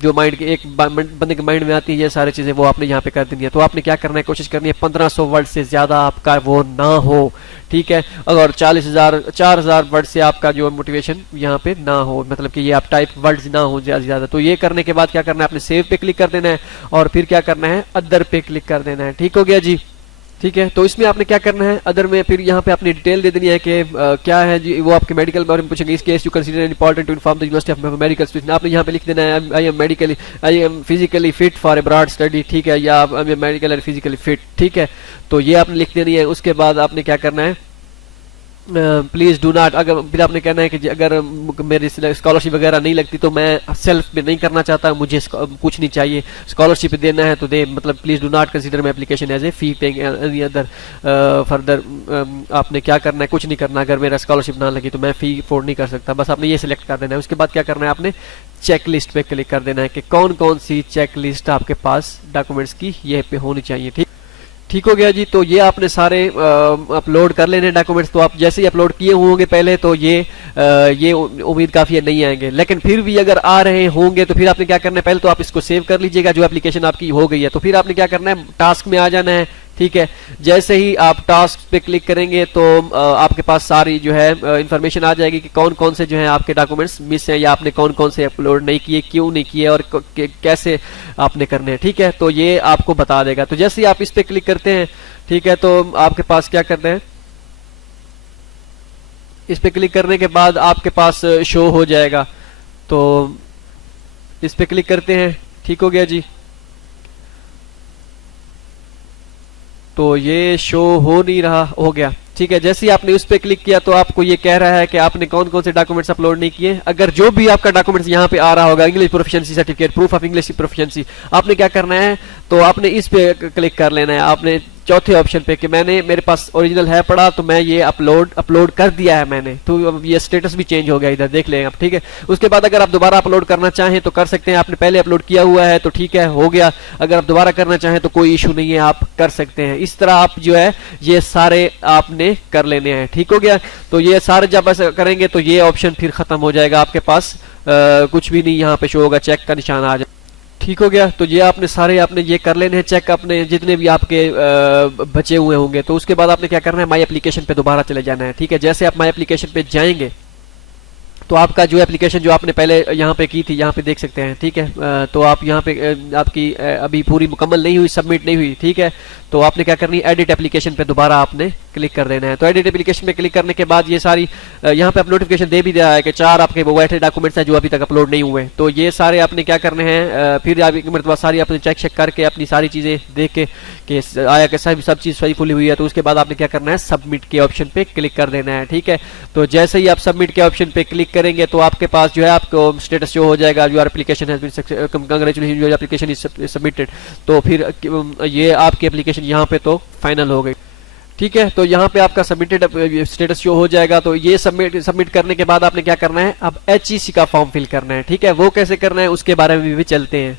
जो माइंड के एक बंदे के माइंड में आती है, ये सारी चीज़ें वो आपने यहाँ पे कर देनी है। तो आपने क्या करना है, कोशिश करनी है 1500 वर्ड से ज़्यादा आपका वो ना हो, ठीक है। अगर 40,000 वर्ड से आपका जो मोटिवेशन यहाँ पे ना हो, मतलब कि ये आप टाइप वर्ड्स ना हो ज़्यादा। तो ये करने के बाद क्या करना है, आपने सेव पे क्लिक कर देना है और फिर क्या करना है, अदर पे क्लिक कर देना है। ठीक हो गया जी, ठीक है। तो इसमें आपने क्या करना है, अदर में फिर यहाँ पे आपने डिटेल दे देनी है कि क्या है जी, वो आपके मेडिकल बारे में पूछेंगे। इस case you consider important to inform the university of medical student, आपने यहाँ पे लिख देना है I am physically fit for abroad study, ठीक है, या I am medical and physically fit, ठीक है। तो ये आपने लिख देनी है। उसके बाद आपने क्या करना है, प्लीज़ डू नॉट, अगर फिर आपने कहना है कि अगर मेरी स्कॉलरशिप वगैरह नहीं लगती तो मैं सेल्फ में नहीं करना चाहता, मुझे कुछ नहीं चाहिए, स्कॉलरशिप देना है तो दे, मतलब please do not consider my application as a fee paying any other further. आपने क्या करना है, कुछ नहीं करना। अगर मेरा स्कॉलरशिप ना लगी तो मैं फ़ी अफोर्ड नहीं कर सकता, बस आपने ये सिलेक्ट कर देना है। उसके बाद क्या करना है, आपने चेक लिस्ट पे क्लिक कर देना है कि कौन कौन सी चेक लिस्ट आपके पास डॉक्यूमेंट्स की ये पे होनी चाहिए। ठीक हो गया जी। तो ये आपने सारे अपलोड कर लेने डॉक्यूमेंट्स। तो आप जैसे ही अपलोड किए होंगे पहले तो ये उम्मीद काफ़ी है नहीं आएंगे, लेकिन फिर भी अगर आ रहे होंगे तो फिर आपने क्या करना है, पहले तो आप इसको सेव कर लीजिएगा जो एप्लीकेशन आपकी हो गई है। तो फिर आपने क्या करना है, टास्क में आ जाना है, ठीक है। जैसे ही आप टास्क पे क्लिक करेंगे तो आपके पास सारी जो है इंफॉर्मेशन आ जाएगी कि कौन कौन से जो है आपके डॉक्यूमेंट्स मिस हैं या आपने कौन कौन से अपलोड नहीं किए, क्यों नहीं किए और कैसे आपने करने हैं, ठीक है। तो ये आपको बता देगा। तो जैसे ही आप इस पे क्लिक करते हैं, ठीक है, तो आपके पास क्या करना है, इस पे क्लिक करने के बाद आपके पास शो हो जाएगा। तो इस पे क्लिक करते हैं, ठीक हो गया जी। तो ये शो हो नहीं रहा, हो गया, ठीक है। जैसे ही आपने उस पर क्लिक किया तो आपको ये कह रहा है कि आपने कौन कौन से डॉक्यूमेंट्स अपलोड नहीं किए। अगर जो भी आपका डॉक्यूमेंट्स यहाँ पे आ रहा होगा, English proficiency certificate, proof of English proficiency, आपने क्या करना है, तो आपने इस पे क्लिक कर लेना है। आपने चौथे ऑप्शन पे कि मेरे पास ओरिजिनल है पड़ा तो मैं ये अपलोड कर दिया है मैंने, तो अब ये स्टेटस भी चेंज हो गया, इधर देख लें आप, ठीक है। उसके बाद अगर आप दोबारा अपलोड करना चाहें तो कर सकते हैं। आपने पहले अपलोड किया हुआ है तो ठीक है, हो गया। अगर आप दोबारा करना चाहें तो कोई इशू नहीं है, आप कर सकते हैं। इस तरह आप जो है ये सारे आपने कर लेने हैं, ठीक हो गया। तो ये सारे जब ऐसा करेंगे तो ये ऑप्शन फिर खत्म हो जाएगा, आपके पास कुछ भी नहीं यहाँ पे शो होगा, चेक का निशान आ जाए, ठीक हो गया। तो ये आपने सारे ये कर लेने हैं चेक, अपने जितने भी आपके बचे हुए होंगे। तो उसके बाद आपने क्या करना है, माई एप्लीकेशन पे दोबारा चले जाना है, ठीक है। जैसे आप माई एप्लीकेशन पे जाएंगे तो आपका जो एप्लीकेशन जो आपने पहले यहाँ पे की थी, यहाँ पे देख सकते हैं, ठीक है। तो आप यहाँ पे आपकी अभी पूरी मुकम्मल नहीं हुई, सबमिट नहीं हुई, ठीक है। तो आपने क्या करनी है, एडिट एप्लीकेशन पे दोबारा आपने क्लिक कर देना है। तो एडिट एप्लीकेशन पे क्लिक करने के बाद ये सारी यहाँ पे आप नोटिफिकेशन दे भी दिया है कि 4 आपके वो ऐसे डॉक्यूमेंट्स हैं जो अभी तक अपलोड नहीं हुए। तो ये सारे आपने क्या करने हैं, फिर आप एक मरतबा सारी आपने चेक करके अपनी सारी चीज़ें देख के कि आया कि सब चीज़ सही फुली हुई है। तो उसके बाद आपने क्या करना है, सबमिट के ऑप्शन पे क्लिक कर देना है, ठीक है। तो जैसे ही आप सबमिट के ऑप्शन पे क्लिक करेंगे तो आपके पास जो है आपको स्टेटस शो हो जाएगा, your application has been congratulation, your application is submitted. तो फिर ये आपकी एप्लीकेशन यहाँ पे तो फाइनल हो गई, ठीक है। तो यहाँ पे आपका सबमिटेड स्टेटस शो हो जाएगा। तो ये सबमिट करने के बाद आपने क्या करना है, अब HEC का फॉर्म फिल करना है, ठीक है। वो कैसे करना है उसके बारे में भी चलते हैं।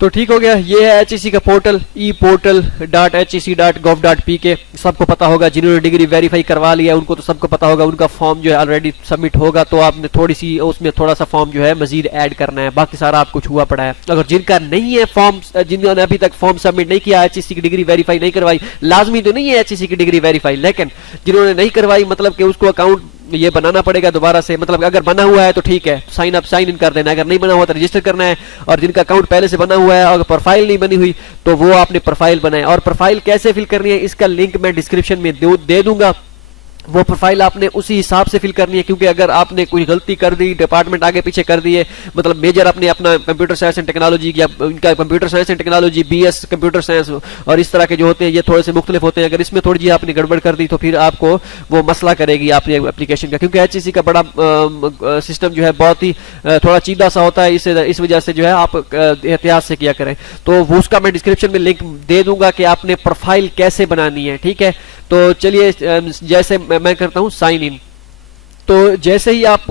तो ठीक हो गया, ये है HEC का पोर्टल, eportal.hec.gov.pk। सबको पता होगा, जिन्होंने डिग्री वेरीफाई करवा लिया उनको तो सबको पता होगा, उनका फॉर्म जो है ऑलरेडी सबमिट होगा। तो आपने थोड़ी सी उसमें थोड़ा सा फॉर्म जो है मजीद ऐड करना है, बाकी सारा आप कुछ हुआ पड़ा है। अगर जिनका नहीं है फॉर्म, जिन्होंने अभी तक फॉर्म सबमिट नहीं किया, HEC की डिग्री वेरीफाई नहीं करवाई, लाजमी तो नहीं है HEC की डिग्री वेरीफाई, लेकिन जिन्होंने नहीं करवाई मतलब कि उसको अकाउंट ये बनाना पड़ेगा दोबारा से। मतलब अगर बना हुआ है तो ठीक है, साइन इन कर देना, अगर नहीं बना हुआ तो रजिस्टर करना है। और जिनका अकाउंट पहले से बना हुआ है और प्रोफाइल नहीं बनी हुई तो वो आपने प्रोफाइल बनाए। और प्रोफाइल कैसे फिल करनी है इसका लिंक मैं डिस्क्रिप्शन में दे दूंगा। वो प्रोफाइल आपने उसी हिसाब से फिल करनी है, क्योंकि अगर आपने कोई गलती कर दी, डिपार्टमेंट आगे पीछे कर दिए, मतलब मेजर आपने अपना कंप्यूटर साइंस एंड टेक्नोलॉजी या इनका computer science and technology BS computer science और इस तरह के जो होते हैं ये थोड़े से मुख्तलिफ होते हैं। अगर इसमें थोड़ी जी आपने गड़बड़ कर दी तो फिर आपको वो मसला करेगी आपने एप्लीकेशन का, क्योंकि HEC का बड़ा सिस्टम जो है बहुत ही थोड़ा चीदा सा होता है। इस वजह से जो है आप एहतियात से किया करें। तो वो उसका मैं डिस्क्रिप्शन में लिंक दे दूंगा कि आपने प्रोफाइल कैसे बनानी है, ठीक है। तो चलिए जैसे मैं करता हूं साइन इन, तो जैसे ही आप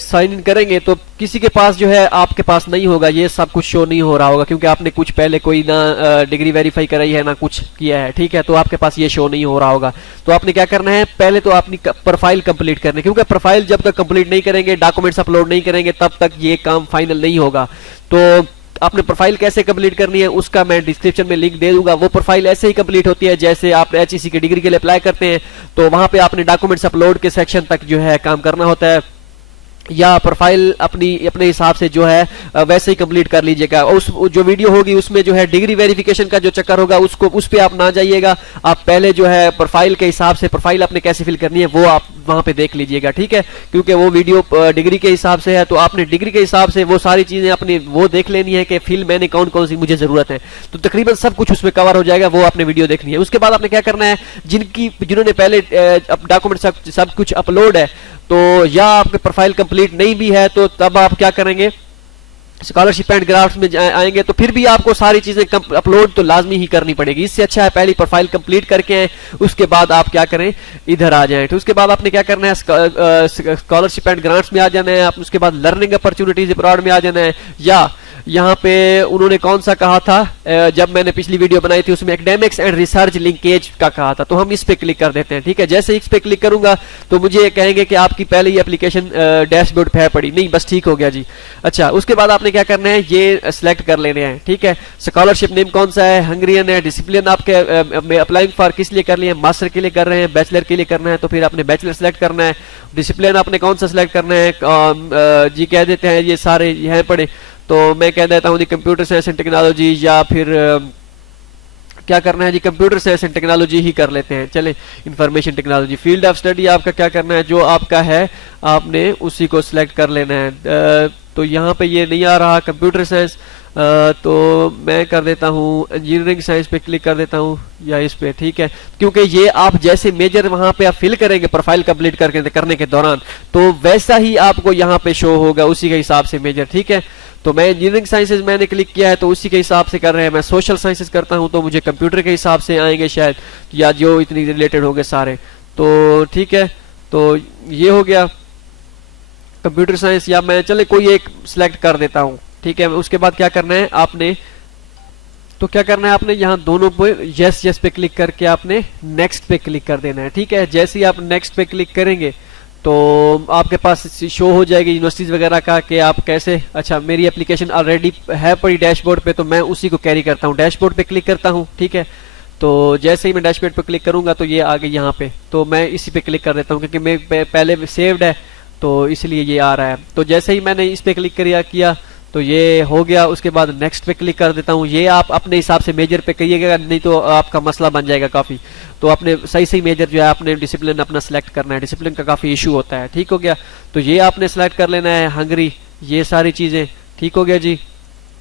साइन इन करेंगे तो किसी के पास जो है आपके पास नहीं होगा, ये सब कुछ शो नहीं हो रहा होगा क्योंकि आपने कुछ पहले कोई ना डिग्री वेरीफाई कराई है ना कुछ किया है, ठीक है। तो आपके पास ये शो नहीं हो रहा होगा। तो आपने क्या करना है, पहले तो अपनी प्रोफाइल कंप्लीट करनी है, क्योंकि प्रोफाइल जब तक कंप्लीट नहीं करेंगे, डॉक्यूमेंट्स अपलोड नहीं करेंगे, तब तक ये काम फाइनल नहीं होगा। तो आपने प्रोफाइल कैसे कंप्लीट करनी है उसका मैं डिस्क्रिप्शन में लिंक दे दूंगा। वो प्रोफाइल ऐसे ही कंप्लीट होती है जैसे आप एचईसी की डिग्री के लिए अप्लाई करते हैं, तो वहां पे आपने डॉक्यूमेंट्स अपलोड के सेक्शन तक जो है काम करना होता है, या प्रोफाइल अपने हिसाब से जो है वैसे ही कंप्लीट कर लीजिएगा। उस जो वीडियो होगी उसमें जो है डिग्री वेरिफिकेशन का जो चक्कर होगा उसको उस पे आप ना जाइएगा, आप पहले जो है प्रोफाइल के हिसाब से प्रोफाइल आपने कैसे फिल करनी है वो आप वहां पे देख लीजिएगा, ठीक है। क्योंकि वो वीडियो डिग्री के हिसाब से है, तो आपने डिग्री के हिसाब से वो सारी चीजें अपनी वो देख लेनी है कि फिल मैंने कौन कौन सी मुझे जरूरत है, तो तकरीबन सब कुछ उसमें कवर हो जाएगा, वो आपने वीडियो देखनी है। उसके बाद आपने क्या करना है, जिन्होंने पहले डॉक्यूमेंट सब कुछ अपलोड है, तो या आपके प्रोफाइल कंप्लीट नहीं भी है, तो तब आप क्या करेंगे, स्कॉलरशिप एंड ग्राफ्ट्स में आएंगे तो फिर भी आपको सारी चीजें अपलोड तो लाजमी ही करनी पड़ेगी। इससे अच्छा है पहली प्रोफाइल कंप्लीट करके आए, उसके बाद आप क्या करें, इधर आ जाएं। तो उसके बाद आपने क्या करना है, स्कॉलरशिप एंड ग्रांट्स में आ जाना है, आप उसके बाद लर्निंग अपॉर्चुनिटीज अब्रॉड में आ जाना है, या यहाँ पे उन्होंने कौन सा कहा था, जब मैंने पिछली वीडियो बनाई थी उसमें एकेडमिक्स एंड रिसर्च लिंकेज का कहा था, तो हम इस पे क्लिक कर देते हैं, ठीक है। जैसे इस पे क्लिक करूंगा तो मुझे कहेंगे कि आपकी पहले ही एप्लीकेशन डैशबोर्ड पे पड़ी, नहीं बस ठीक हो गया जी। अच्छा, उसके बाद आपने क्या करना है, ये सिलेक्ट कर लेने हैं, ठीक है। स्कॉलरशिप नेम कौन सा है, हंगरियन है, डिसिप्लिन आपके अप्लाइंग फॉर किस लिए कर लिए, मास्टर के लिए कर रहे हैं, बैचलर के लिए करना है, तो फिर आपने बैचलर सेलेक्ट करना है। डिसिप्लिन आपने कौन सा सिलेक्ट करना है, जी कह देते हैं, ये सारे यहाँ पड़े, तो मैं कह देता हूँ जी कंप्यूटर साइंस एंड टेक्नोलॉजी, या फिर क्या करना है जी, कंप्यूटर साइंस एंड टेक्नोलॉजी ही कर लेते हैं, चले information technology. Field of study आपका क्या करना है, जो आपका है आपने उसी को सिलेक्ट कर लेना है। तो यहाँ पे ये नहीं आ रहा कंप्यूटर साइंस, तो मैं कर देता हूँ इंजीनियरिंग साइंस पे क्लिक कर देता हूँ, या इस पे, ठीक है। क्योंकि ये आप जैसे मेजर वहां पे आप फिल करेंगे प्रोफाइल कंप्लीट करने के दौरान, तो वैसा ही आपको यहाँ पे शो होगा, उसी के हिसाब से मेजर, ठीक है। तो मैं इंजीनियरिंग साइंसेज मैंने क्लिक किया है तो उसी के हिसाब से कर रहे हैं। मैं सोशल साइंसेज करता हूं तो मुझे कंप्यूटर के हिसाब से आएंगे शायद, या जो इतनी रिलेटेड होंगे सारे, तो ठीक है। तो ये हो गया कंप्यूटर साइंस, या मैं चले कोई एक सिलेक्ट कर देता हूं, ठीक है। उसके बाद क्या करना है आपने, तो क्या करना है आपने यहाँ दोनों पे यस यस पे क्लिक करके आपने नेक्स्ट पे क्लिक कर देना है, ठीक है। जैसे ही आप नेक्स्ट पे क्लिक करेंगे तो आपके पास शो हो जाएगी यूनिवर्सिटीज वगैरह का कि आप कैसे, अच्छा मेरी एप्लीकेशन ऑलरेडी है पड़ी डैशबोर्ड पे, तो मैं उसी को कैरी करता हूँ, डैशबोर्ड पे क्लिक करता हूँ, ठीक है। तो जैसे ही मैं डैशबोर्ड पे क्लिक करूंगा तो ये आ गई यहाँ पे, तो मैं इसी पे क्लिक कर देता हूँ क्योंकि मैं पहले सेव्ड है तो इसलिए ये आ रहा है। तो जैसे ही मैंने इस पे क्लिक किया तो ये हो गया। उसके बाद नेक्स्ट पे क्लिक कर देता हूँ। ये आप अपने हिसाब से मेजर पे करिएगा, नहीं तो आपका मसला बन जाएगा काफ़ी। तो आपने सही मेजर जो है आपने डिसिप्लिन अपना सेलेक्ट करना है, डिसिप्लिन का काफ़ी इशू होता है, ठीक हो गया। तो ये आपने सेलेक्ट कर लेना है, हंगरी, ये सारी चीज़ें, ठीक हो गया जी।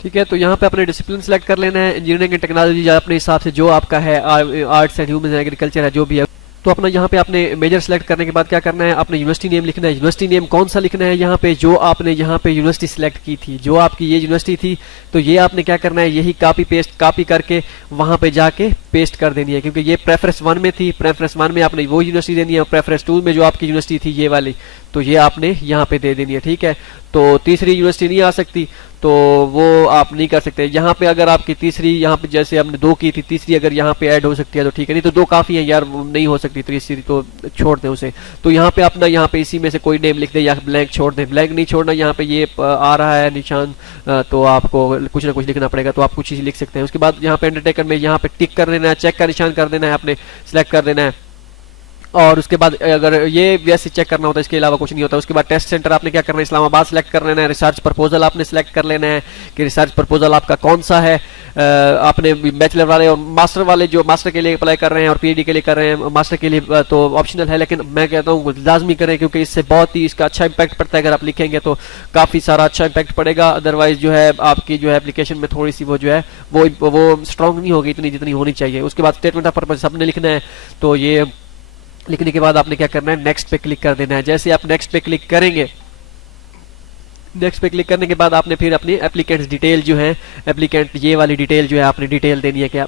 ठीक है, तो यहाँ पे अपने डिसिप्लिन सेलेक्ट कर लेना है, इंजीनियरिंग एंड टेक्नोलॉजी अपने हिसाब से जो आपका है, आर्ट्स एंड ह्यूमन एग्रीकल्चर है जो भी है। तो अपना यहाँ पे आपने मेजर सेलेक्ट करने के बाद क्या करना है, आपने यूनिवर्सिटी नेम लिखना है। यूनिवर्सिटी नेम कौन सा लिखना है, यहाँ पे जो आपने यहाँ पे यूनिवर्सिटी सेलेक्ट की थी, जो आपकी ये यूनिवर्सिटी थी, तो ये आपने क्या करना है, यही कॉपी करके वहां पे जाके पेस्ट कर देनी है, क्योंकि ये प्रेफरेंस 1 में थी, प्रेफरेंस 1 में आपने वो यूनिवर्सिटी देनी है, प्रेफरेंस 2 में जो आपकी यूनिवर्सिटी थी ये वाली, तो ये आपने यहाँ पे दे देनी है, ठीक है। तो तीसरी यूनिवर्सिटी नहीं आ सकती, तो वो आप नहीं कर सकते। यहाँ पे अगर आपकी तीसरी, यहाँ पे जैसे हमने 2 की थी, तीसरी अगर यहाँ पे ऐड हो सकती है तो ठीक है, नहीं तो 2 काफी है यार, नहीं हो सकती तीसरी तो छोड़ दें उसे। तो यहाँ पे अपना यहाँ पे इसी में से कोई नेम लिख दे या ब्लैंक छोड़ दें। ब्लैंक नहीं छोड़ना, यहाँ पे ये आ रहा है निशान, तो आपको कुछ ना कुछ लिखना पड़ेगा, तो आप कुछ ही लिख सकते हैं। उसके बाद यहाँ पे अंडरटेकर में यहाँ पे टिक कर देना है, चेक का निशान कर देना है, आपने सिलेक्ट कर देना है। और उसके बाद अगर ये वैसे चेक करना होता है, इसके अलावा कुछ नहीं होता। उसके बाद टेस्ट सेंटर आपने क्या करना है, इस्लामाबाद सेलेक्ट कर लेना है। रिसर्च प्रपोजल आपने सेलेक्ट कर लेना है कि रिसर्च प्रपोजल आपका कौन सा है। आपने बैचलर वाले और मास्टर वाले, जो मास्टर के लिए अप्लाई कर रहे हैं और पीएचडी के लिए कर रहे हैं, मास्टर के लिए तो ऑप्शनल है, लेकिन मैं कहता हूँ लाजमी करें, क्योंकि इससे बहुत ही इसका अच्छा इंपैक्ट पड़ता है। अगर आप लिखेंगे तो काफ़ी सारा अच्छा इंपैक्ट पड़ेगा, अदरवाइज जो है आपकी जो है एप्लीकेशन में थोड़ी सी वो जो है वो स्ट्रॉन्ग नहीं होगी इतनी जितनी होनी चाहिए। उसके बाद स्टेटमेंट ऑफ पर्पस सबने लिखना है, तो ये लिखने के बाद आपने क्या करना है, नेक्स्ट पे क्लिक कर देना है। जैसे आप नेक्स्ट पे क्लिक करेंगे, नेक्स्ट पे क्लिक करने के बाद आपने फिर अपनी एप्लीकेंट्स डिटेल जो है, एप्लीकेंट ये वाली डिटेल जो है आपने डिटेल देनी है, क्या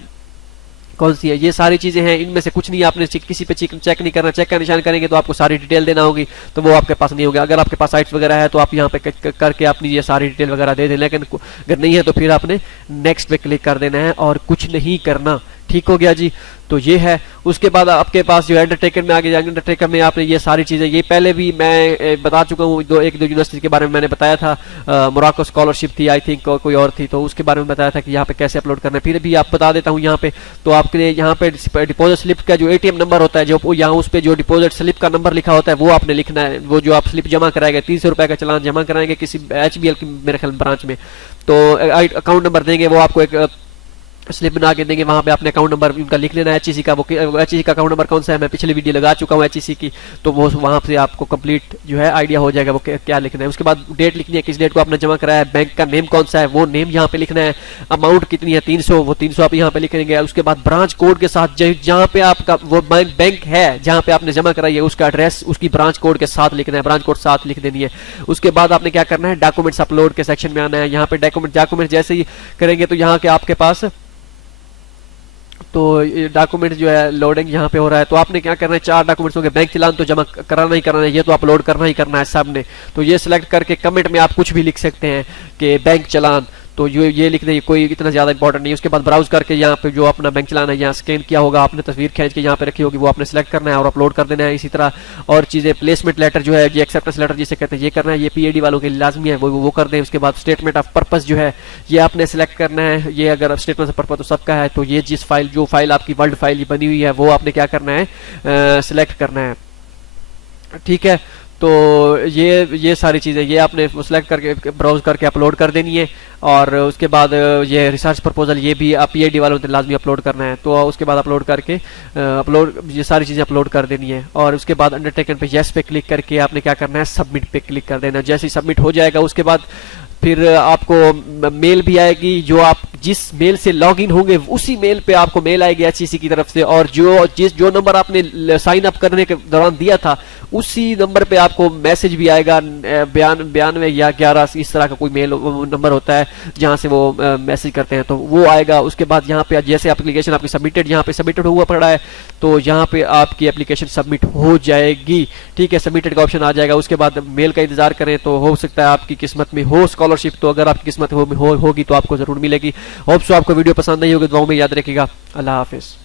कौन सी है, ये सारी चीजें हैं। इनमें से कुछ नहीं आपने किसी पे चेक नहीं करना। चेक का निशान करेंगे तो आपको सारी डिटेल देना होगी, तो वो आपके पास नहीं होगा। अगर आपके पास साइट्स वगैरह है तो आप यहाँ पे करके अपनी ये सारी डिटेल वगैरह दे दें, लेकिन अगर नहीं है तो फिर आपने नेक्स्ट पे क्लिक कर देना है और कुछ नहीं करना। ठीक हो गया जी। तो ये है। उसके बाद आपके पास जो अंडरटेकर में आगे जाएंगे, अंडरटेकर में आपने ये सारी चीज़ें, ये पहले भी मैं बता चुका हूँ, एक दो यूनिवर्सिटी के बारे में मैंने बताया था। मोराको स्कॉलरशिप थी आई थिंक, और कोई और थी, तो उसके बारे में बताया था कि यहाँ पे कैसे अपलोड करना है। फिर भी आप बता देता हूँ यहाँ पे। तो आपके यहाँ पे डिपॉजिट स्लिप का जो ATM नंबर होता है, जो यहाँ उस पर जो डिपॉजिट स्लिप का नंबर लिखा होता है वो आपने लिखना है। वो जो आप स्लिप जमा कराएंगे, 300 रुपये का चालान जमा कराएंगे किसी HBL की मेरे ख्याल ब्रांच में, तो अकाउंट नंबर देंगे, वो आपको एक स्लिप बना के देंगे, वहां पे आपने अकाउंट नंबर उनका लिख लेना है HEC का। वो HEC का अकाउंट नंबर कौन सा है, मैं पिछले वीडियो लगा चुका हूँ HEC की, तो वो वहां से आपको कंप्लीट जो है आइडिया हो जाएगा वो क्या लिखना है। उसके बाद डेट लिखनी है, किस डेट को आपने जमा कराया है, बैंक का नेम कौन सा है वो नेम यहाँ पे लिखना है, अमाउंट कितनी है 300, वो 300 आप यहाँ पे लिखेंगे। उसके बाद ब्रांच कोड के साथ जहाँ पे आपका वो बैंक है जहाँ पे आपने जमा कराई है उसका एड्रेस उसकी ब्रांच कोड के साथ लिखना है, ब्रांच कोड साथ लिख देनी है। उसके बाद आपने क्या करना है, डॉक्यूमेंट्स अपलोड के सेक्शन में आना है। यहाँ पे डॉक्यूमेंट जैसे ही करेंगे तो यहाँ के आपके पास तो डॉक्यूमेंट जो है लोडिंग यहाँ पे हो रहा है, तो आपने क्या करना है, 4 डॉक्यूमेंट्स होंगे। बैंक चालान तो जमा कराना ही कराना है, ये तो अपलोड करना ही करना है सबने। तो ये सिलेक्ट करके कमेंट में आप कुछ भी लिख सकते हैं कि बैंक चालान, तो ये लिख दें, कोई इतना ज़्यादा इंपॉर्टेंट नहीं है। उसके बाद ब्राउज करके यहाँ पे जो अपना बैंक चलाना है, यहाँ स्कैन किया होगा आपने, तस्वीर खींच के यहाँ पे रखी होगी, वो आपने सेलेक्ट करना है और अपलोड कर देना है। इसी तरह और चीज़ें, प्लेसमेंट लेटर जो है, ये एक्सेप्टेंस लेटर जिसे कहते हैं, ये करना है। ये PAD वालों के लिए लाजमी है, वो कर दें। उसके बाद स्टेटमेंट ऑफ पर्पस जो है ये आपने सेलेक्ट करना है। ये अगर स्टेटमेंट ऑफ पर्पस तो सबका है, तो ये जो फाइल आपकी वर्ल्ड फाइल बनी हुई है वो आपने क्या करना है, सिलेक्ट करना है। ठीक है, तो ये सारी चीज़ें ये आपने सेलेक्ट करके ब्राउज करके अपलोड कर देनी है। और उसके बाद ये रिसर्च प्रपोजल ये भी आप PAD वालों ने लाजमी अपलोड करना है। तो उसके बाद अपलोड करके ये सारी चीज़ें अपलोड कर देनी है। और उसके बाद अंडरटेकन पे येस पे क्लिक करके आपने क्या करना है, सबमिट पे क्लिक कर देना है। जैसे ही सबमिट हो जाएगा उसके बाद फिर आपको मेल भी आएगी, जो आप जिस मेल से लॉगिन होंगे उसी मेल पे आपको मेल आएगी HEC की तरफ से। और जो नंबर आपने साइन अप करने के दौरान दिया था उसी नंबर पे आपको मैसेज भी आएगा, 92 या 11 इस तरह का कोई मेल नंबर होता है जहां से वो मैसेज करते हैं, तो वो आएगा। उसके बाद यहाँ पे जैसे एप्लीकेशन आपकी सबमिटेड, यहाँ पे सबमिटेड हुआ पड़ा है, तो यहाँ पे आपकी एप्लीकेशन सबमिट हो जाएगी। ठीक है, सबमिटेड का ऑप्शन आ जाएगा। उसके बाद मेल का इंतजार करें, तो हो सकता है आपकी किस्मत में हो स्कॉलरशिप, तो अगर आपकी किस्मत होगी तो आपको जरूर मिलेगी। होप सो आपको वीडियो पसंद नहीं होगी, दुआओं में याद रखिएगा। अल्लाह हाफिज।